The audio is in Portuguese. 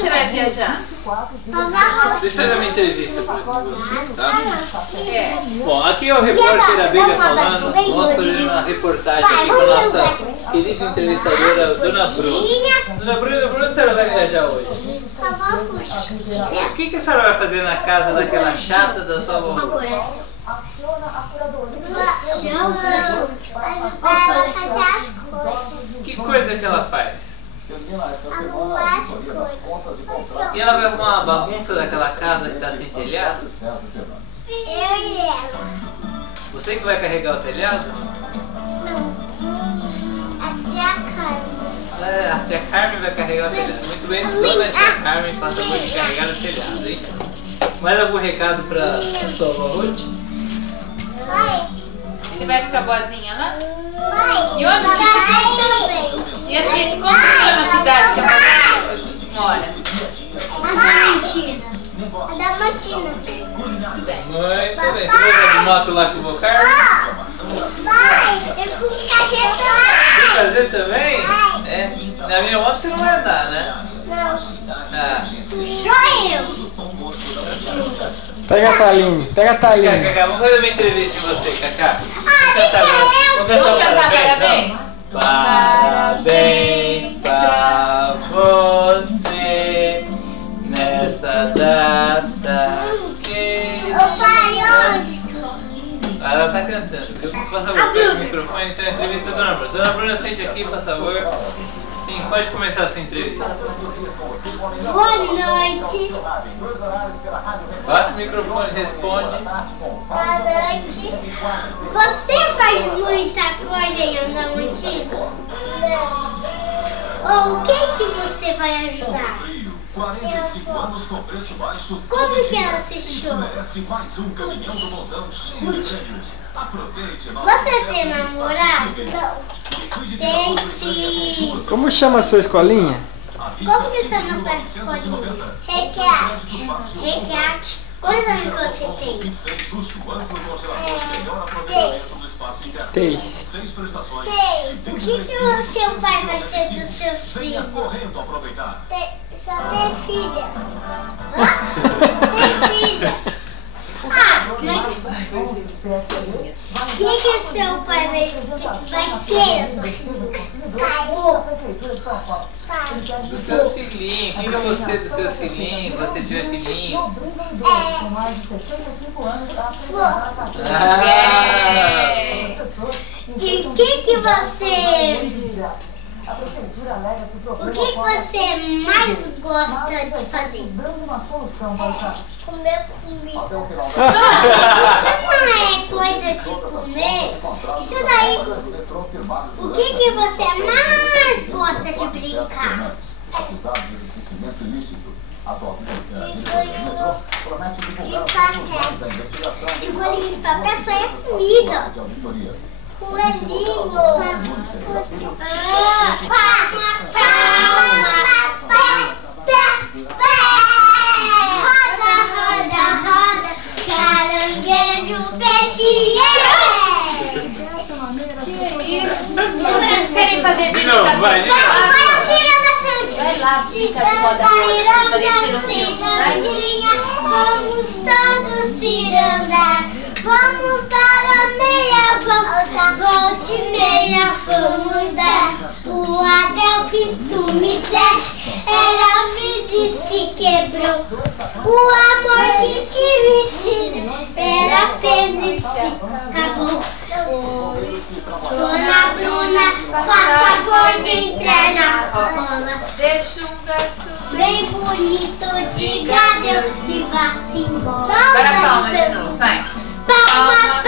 você vai viajar? Deixa eu dar uma entrevista pra você, tá? É. Bom, aqui é o repórter Abelha falando. Vamos fazer uma reportagem aqui com a nossa querida entrevistadora, Dona Bruna. Dona Bruna, por onde a senhora vai viajar hoje? O que a senhora vai fazer na casa daquela chata da sua vovó? Que coisa que ela faz? E ela vai arrumar uma bagunça daquela casa que está sem telhado? Eu e ela. Você que vai carregar o telhado? Não. A tia Carmen. A tia Carmen vai carregar o telhado. Muito bem, dona tia Carmen, faça favor de carregar o telhado, hein? Mais algum recado para sua avó Ruth? Você vai ficar boazinha lá? Mãe. E onde que você... E assim, como que chama a cidade que a mamãe mora? Adamantina. Adamantina. Muito bem. Muito bem. Você vai andar de moto lá com o vô Carlos? Vai, eu fui Fazer também? É. Na minha moto você não vai andar, né? Não. Ah. Só eu. Pega a Thaline, pega a Thaline. Cacá, vamos fazer uma entrevista em você, Cacá. Vamos cantar parabéns? Parabéns pra você nessa data que... Ô pai, onde? Ela tá cantando. Eu vou passar o microfone, então a entrevista da Dona Bruna. Dona Bruna, sente aqui, por favor. Sim, pode começar a sua entrevista. Boa noite. Passa o microfone, responde. Boa noite. Você faz muita coisa em Adamantina? Não. Ou quem que você vai ajudar? Eu vou. Como que ela se chama? Você tem namorado? Não. Tem sim. Como chama a sua escolinha? Como que chama a sua escolinha? Requeate. Requeate. Quantos anos que você tem? 3. O que o seu pai vai ser dos seus filhos? Só tem filha. Tem filha. O que seu pai vai ser? Dos seus filhinhos. Quem é você dos seus filhinhos? Você tiver filhinho? E o que você... O que você mais gosta de fazer? Comer comida. Isso não é coisa de comer. Isso daí. O que você mais gosta de brincar? De papel. De bolinho de papel só é comida. Coelhinho. Roda, roda, roda, caranguejo, peixe. Isso. Vocês querem fazer De novo, vai. Vai lá, fica de roda. Vamos todos cirandar. Vamos dar a meia volta, volte meia, vamos dar. O anel que tu me deste era a vida e se quebrou. O amor que te ensina era pedra e se acabou. Dona Bruna, faça favor de entrar na rola. Deixa um verso Bem bonito, diga adeus e vá-se embora. Agora palma de novo, vai. Palma,